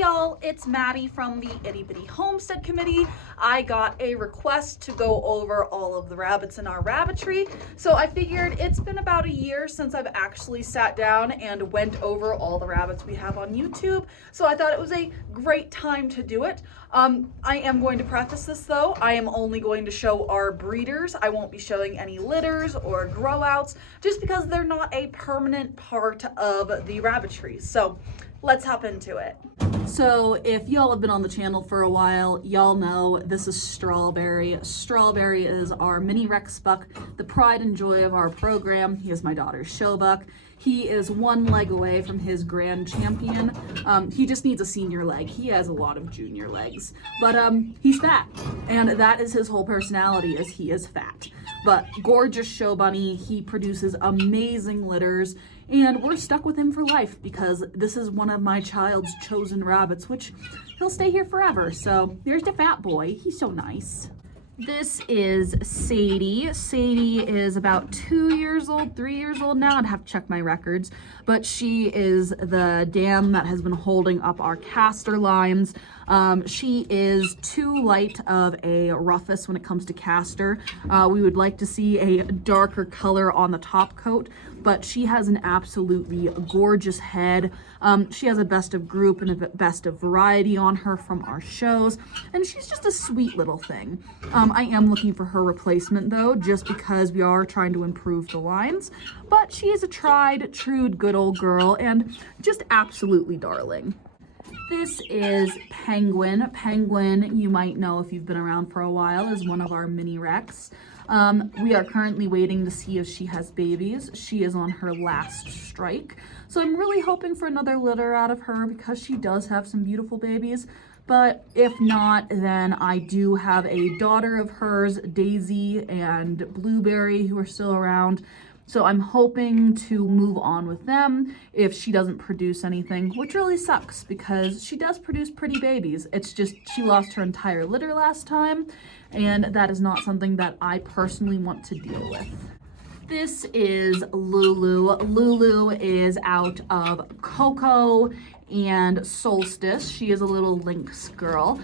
Hey y'all, it's Maddie from the Itty Bitty Homestead Committee. I got a request to go over all of the rabbits in our rabbitry, so I figured it's been about a year since I've actually sat down and went over all the rabbits we have on YouTube, so I thought it was a great time to do it. I am going to preface this though. I am only going to show our breeders. I won't be showing any litters or grow outs just because they're not a permanent part of the rabbitry. So let's hop into it. So if y'all have been on the channel for a while, y'all know this is Strawberry. Strawberry is our mini Rex buck, the pride and joy of our program. He is my daughter's show buck. He is one leg away from his grand champion. He just needs a senior leg. He has a lot of junior legs, but he's fat, and that is his whole personality, is he is fat. But gorgeous show bunny, he produces amazing litters, and we're stuck with him for life because this is one of my child's chosen rabbits, which he'll stay here forever. So there's the fat boy. He's so nice. This is Sadie. Sadie is about 2 years old, 3 years old now. I'd have to check my records, but she is the dam that has been holding up our castor lines. She is too light of a rufous when it comes to castor. We would like to see a darker color on the top coat, but she has an absolutely gorgeous head. She has a best of group and a best of variety on her from our shows, and she's just a sweet little thing. I am looking for her replacement though, just because we are trying to improve the lines, but she is a tried, true, good old girl and just absolutely darling. This is Penguin. Penguin, you might know if you've been around for a while, is one of our mini Rex. We are currently waiting to see if she has babies. She is on her last strike. So I'm really hoping for another litter out of her because she does have some beautiful babies. But if not, then I do have a daughter of hers, Daisy and Blueberry, who are still around. So I'm hoping to move on with them if she doesn't produce anything, which really sucks because she does produce pretty babies. It's just she lost her entire litter last time, and that is not something that I personally want to deal with. This is Lulu. Lulu is out of Coco and Solstice. She is a little lynx girl.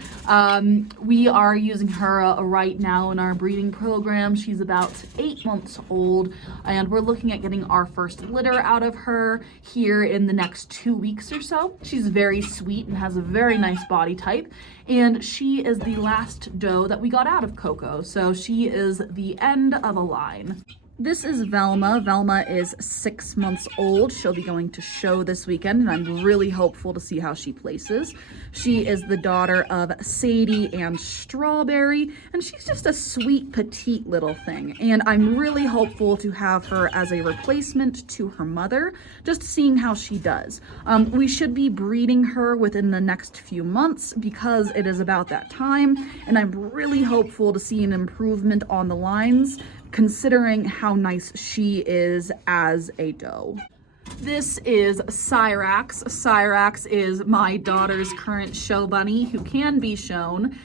We are using her right now in our breeding program. She's about 8 months old, and we're looking at getting our first litter out of her here in the next 2 weeks or so. She's very sweet and has a very nice body type, and she is the last doe that we got out of Coco, so she is the end of a line. This is Velma. Velma is 6 months old. She'll be going to show this weekend, and I'm really hopeful to see how she places. She is the daughter of Sadie and Strawberry, and she's just a sweet, petite little thing. And I'm really hopeful to have her as a replacement to her mother, just seeing how she does. We should be breeding her within the next few months because it is about that time, and I'm really hopeful to see an improvement on the lines, considering how nice she is as a doe. This is Cyrax. Cyrax is my daughter's current show bunny who can be shown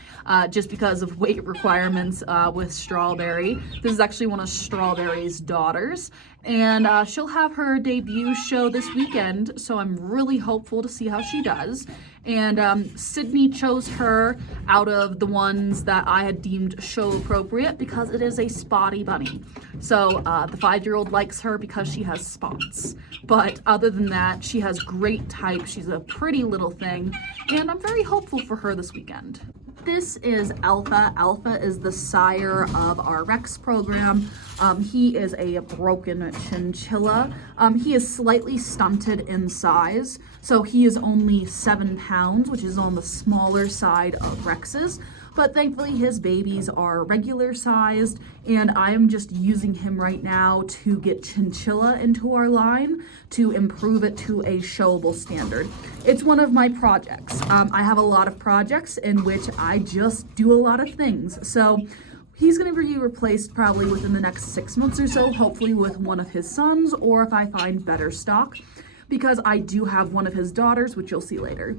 just because of weight requirements with Strawberry. This is actually one of Strawberry's daughters, and she'll have her debut show this weekend, so I'm really hopeful to see how she does. And Sydney chose her out of the ones that I had deemed show appropriate because it is a spotty bunny. So the 5-year-old likes her because she has spots. But other than that, she has great type. She's a pretty little thing, and I'm very hopeful for her this weekend. This is Alpha. Alpha is the sire of our Rex program. He is a broken chinchilla. He is slightly stunted in size, so he is only 7 pounds, which is on the smaller side of Rexes. But thankfully his babies are regular sized, and I am just using him right now to get chinchilla into our line to improve it to a showable standard. It's one of my projects. I have a lot of projects in which I just do a lot of things. So he's going to be replaced probably within the next 6 months or so, hopefully with one of his sons, or if I find better stock, because I do have one of his daughters, which you'll see later.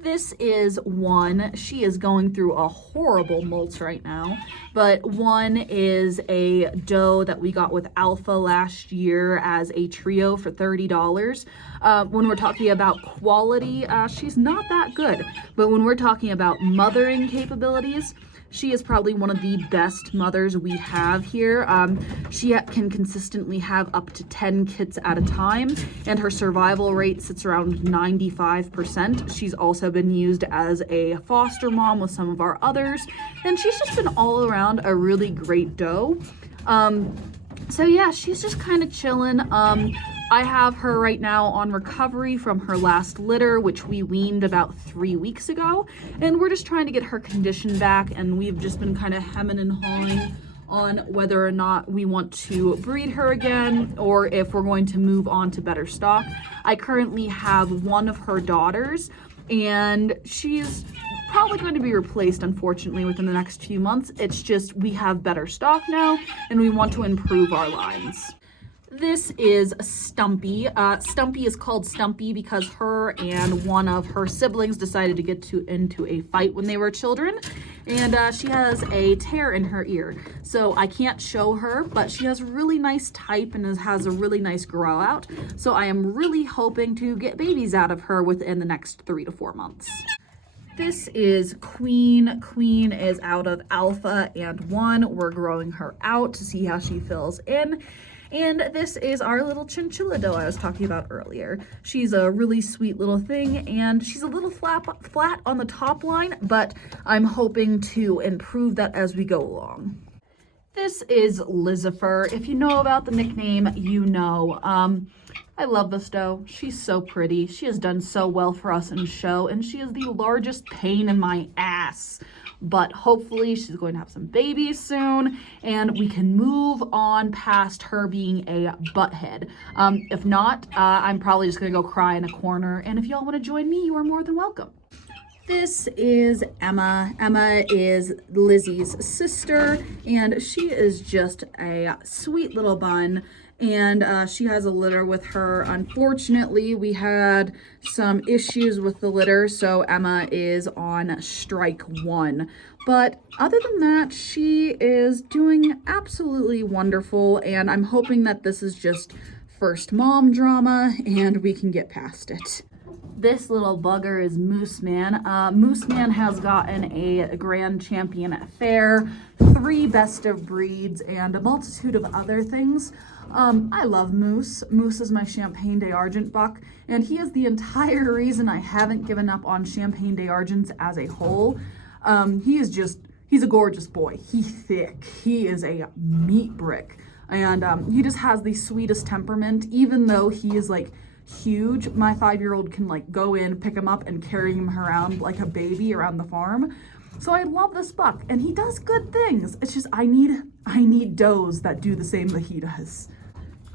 This is One. She is going through a horrible molt right now, but One is a doe that we got with Alpha last year as a trio for $30. When we're talking about quality, she's not that good, but when we're talking about mothering capabilities, she is probably one of the best mothers we have here. She can consistently have up to 10 kits at a time, and her survival rate sits around 95%. She's also been used as a foster mom with some of our others, and she's just been all around a really great doe. So yeah, she's just kind of chilling. I have her right now on recovery from her last litter, which we weaned about 3 weeks ago, and we're just trying to get her condition back, and we've just been kind of hemming and hawing on whether or not we want to breed her again or if we're going to move on to better stock. I currently have one of her daughters, and she's probably going to be replaced, unfortunately, within the next few months. It's just we have better stock now, and we want to improve our lines. This is Stumpy. Stumpy is called Stumpy because her and one of her siblings decided to get into a fight when they were children, and she has a tear in her ear. So I can't show her, but she has really nice type and has a really nice grow out. So I am really hoping to get babies out of her within the next 3 to 4 months. This is Queen. Queen is out of Alpha and One. We're growing her out to see how she fills in. And this is our little chinchilla doe I was talking about earlier. She's a really sweet little thing, and she's a little flat on the top line, but I'm hoping to improve that as we go along. This is Lizifer. If you know about the nickname, you know. I love this doe. She's so pretty. She has done so well for us in show, and she is the largest pain in my ass. But hopefully she's going to have some babies soon, and we can move on past her being a butthead. If not, I'm probably just gonna go cry in a corner, and if y'all want to join me, you are more than welcome. This is Emma. Emma is Lizzie's sister, and she is just a sweet little bun. And she has a litter with her. Unfortunately, we had some issues with the litter, so Emma is on strike 1. But other than that, she is doing absolutely wonderful, and I'm hoping that this is just first mom drama and we can get past it. This little bugger is Moose Man. Moose Man has gotten a grand champion at fair, 3 best of breeds, and a multitude of other things. I love Moose. Moose is my Champagne d'Argent buck, and he is the entire reason I haven't given up on Champagne d'Argents as a whole. He's a gorgeous boy. He's thick. He is a meat brick, and he just has the sweetest temperament. Even though he is like huge, my 5-year-old can like go in, pick him up, and carry him around like a baby around the farm. So I love this buck, and he does good things. It's just I need does that do the same that he does.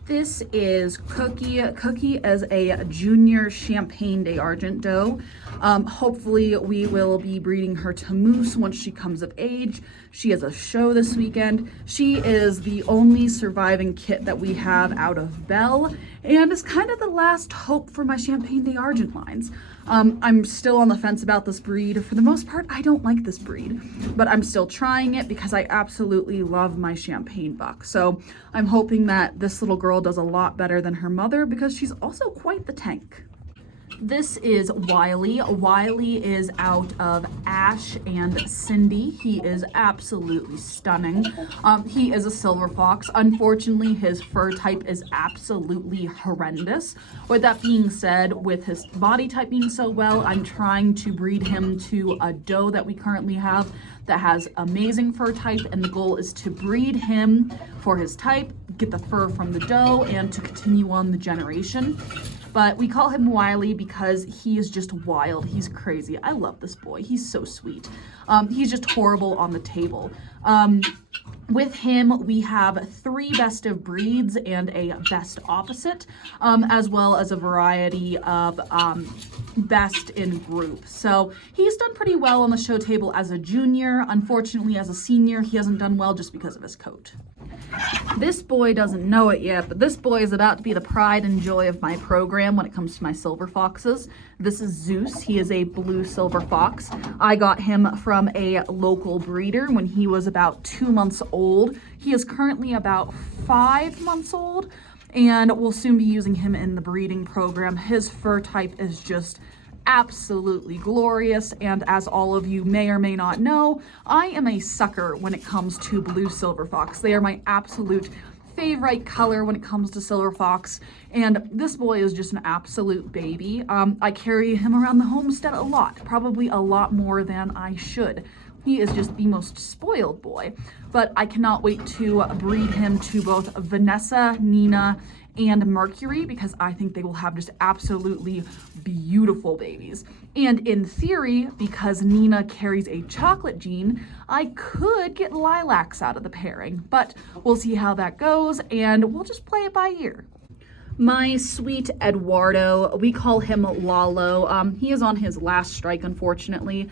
This is Cookie. Cookie is a junior Champagne d'Argent doe. Hopefully we will be breeding her to Moose once she comes of age. She has a show this weekend. She is the only surviving kit that we have out of Belle, and is kind of the last hope for my Champagne d'Argent lines. I'm still on the fence about this breed. For the most part, I don't like this breed, but I'm still trying it because I absolutely love my Champagne buck. So I'm hoping that this little girl does a lot better than her mother because she's also quite the tank. This is Wiley. Wiley is out of Ash and Cindy. He is absolutely stunning. He is a silver fox. Unfortunately, his fur type is absolutely horrendous. With that being said, with his body type being so well, I'm trying to breed him to a doe that we currently have that has amazing fur type, and the goal is to breed him for his type, get the fur from the doe, and to continue on the generation. But we call him Wiley because he is just wild. He's crazy. I love this boy. He's so sweet. He's just horrible on the table. With him, we have 3 best of breeds and a best opposite, as well as a variety of best in group. So he's done pretty well on the show table as a junior. Unfortunately, as a senior, he hasn't done well just because of his coat. This boy doesn't know it yet, but this boy is about to be the pride and joy of my program when it comes to my silver foxes. This is Zeus. He is a blue silver fox. I got him from a local breeder when he was about 2 months old. He is currently about 5 months old, and we'll soon be using him in the breeding program. His fur type is just absolutely glorious, and as all of you may or may not know, I am a sucker when it comes to blue silver fox. They are my absolute favorite color when it comes to silver fox, and this boy is just an absolute baby. I carry him around the homestead a lot, probably a lot more than I should. He is just the most spoiled boy, but I cannot wait to breed him to both Vanessa, Nina, and Mercury, because I think they will have just absolutely beautiful babies. And in theory, because Nina carries a chocolate gene, I could get lilacs out of the pairing, but we'll see how that goes, and we'll just play it by ear. My sweet Eduardo, we call him Lalo. He is on his last strike, unfortunately.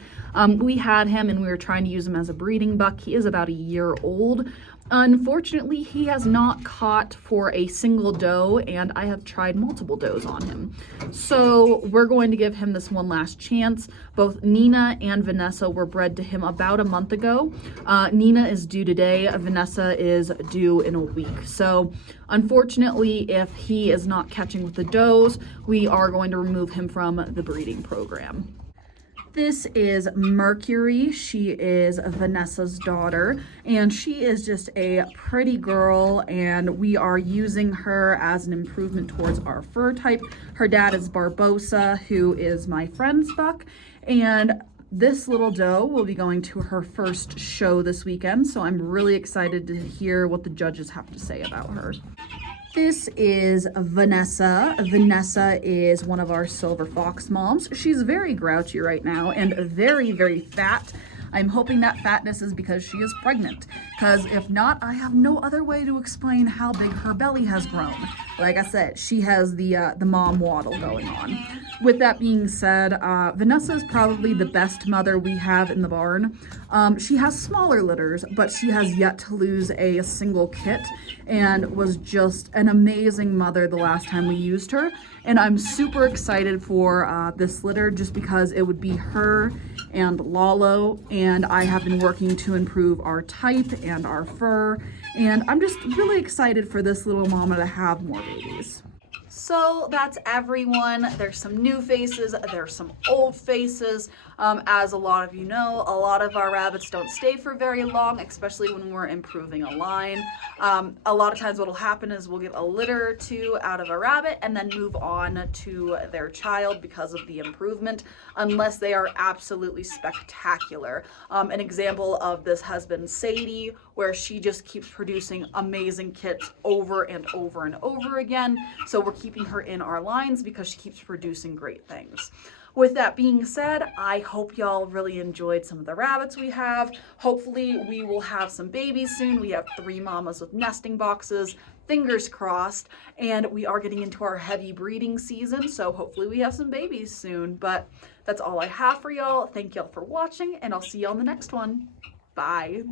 We had him and we were trying to use him as a breeding buck. He is about a year old. Unfortunately, he has not caught for a single doe, and I have tried multiple does on him. So we're going to give him this one last chance. Both Nina and Vanessa were bred to him about a month ago. Nina is due today. Vanessa is due in a week. So unfortunately, if he is not catching with the does, we are going to remove him from the breeding program. This is Mercury. She is Vanessa's daughter, and she is just a pretty girl, and we are using her as an improvement towards our fur type. Her dad is Barbosa, who is my friend's buck, and this little doe will be going to her first show this weekend, so I'm really excited to hear what the judges have to say about her. This is Vanessa. Vanessa is one of our silver fox moms. She's very grouchy right now and very, very fat. I'm hoping that fatness is because she is pregnant, because if not, I have no other way to explain how big her belly has grown. Like I said, she has the mom waddle going on. With that being said, Vanessa is probably the best mother we have in the barn. She has smaller litters, but she has yet to lose a single kit and was just an amazing mother the last time we used her. And I'm super excited for this litter just because it would be her and Lalo, and I have been working to improve our type and our fur, and I'm just really excited for this little mama to have more babies. So that's everyone. There's some new faces, there's some old faces. As a lot of you know, a lot of our rabbits don't stay for very long, especially when we're improving a line. A lot of times what will happen is we'll get a litter or two out of a rabbit and then move on to their child because of the improvement, unless they are absolutely spectacular. An example of this has been Sadie, where she just keeps producing amazing kits over and over and over again. So we're keeping her in our lines because she keeps producing great things. With that being said, I hope y'all really enjoyed some of the rabbits we have. Hopefully we will have some babies soon. We have 3 mamas with nesting boxes, fingers crossed, and we are getting into our heavy breeding season, so hopefully we have some babies soon. But that's all I have for y'all. Thank y'all for watching, and I'll see y'all in the next one. Bye.